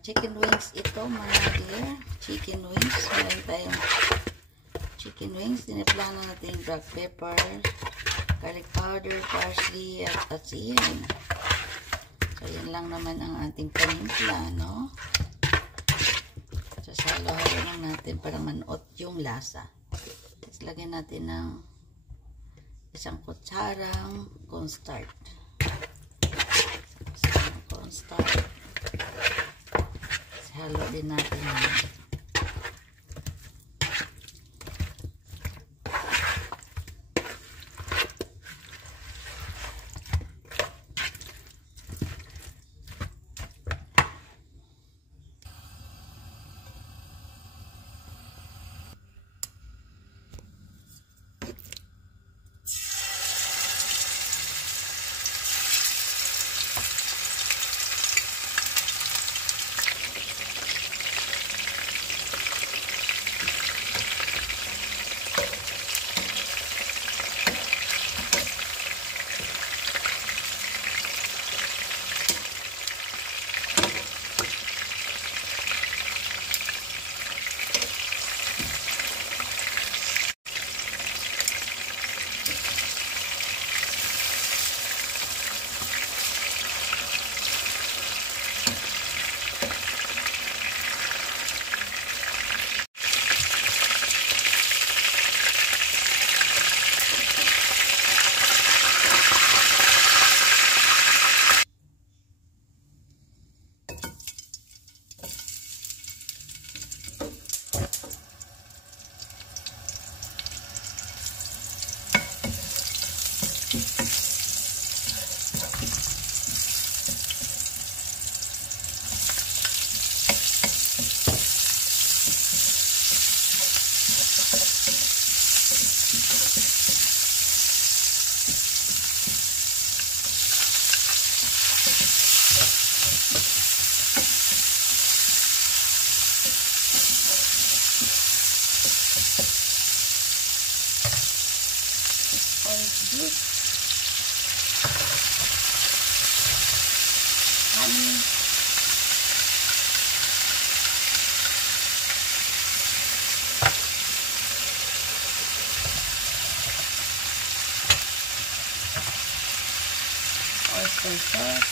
chicken wings ito mga dear. Chicken wings. Meron tayong chicken wings. Diniplano natin yung black pepper, garlic powder, parsley, at asin. So, yan lang naman ang ating panimpla, no? So, salo-halo lang natin para manuot yung lasa. Tapos, lagyan natin ng isang kutsarang cornstarch. Isang cornstarch. Tapos, halo din natin yan. Oyster sauce.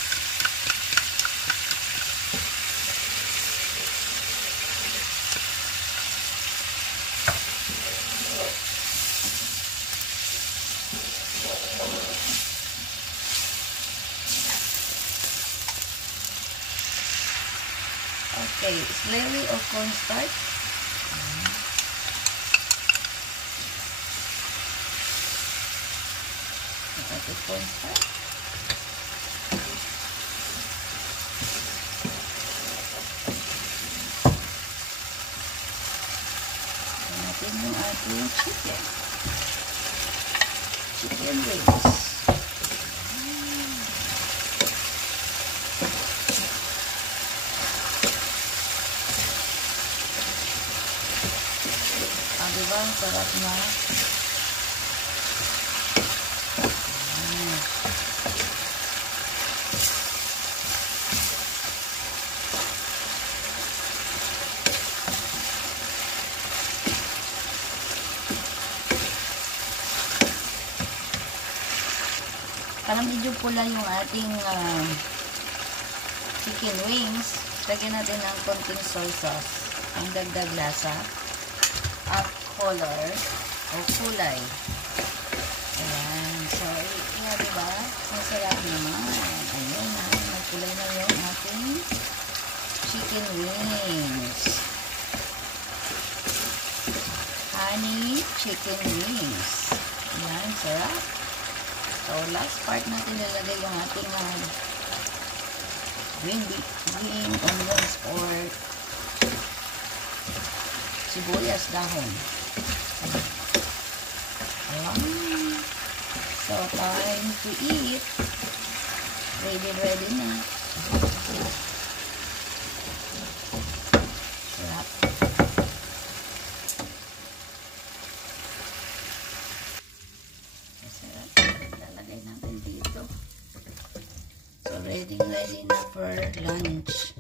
Okay, slurry of cornstarch. Ito cornstarch. Natin yung ating chicken wings. Diba? Ang sarap na. Parang medyo pula yung ating chicken wings. Lagyan natin ng konting soy sauce. Ang dagdag lasa at color o kulay. Ayan. So, yan diba? Masarap naman. Ayan na. Nagkulay na yung ating chicken wings. Honey chicken wings. Ayan. Sarap. So, last part natin lalagay yung ating green onions or sibuyas dahon. So, time to eat. Ready na. Sarap. Sarap. Lalagay natin dito. So, ready na for lunch.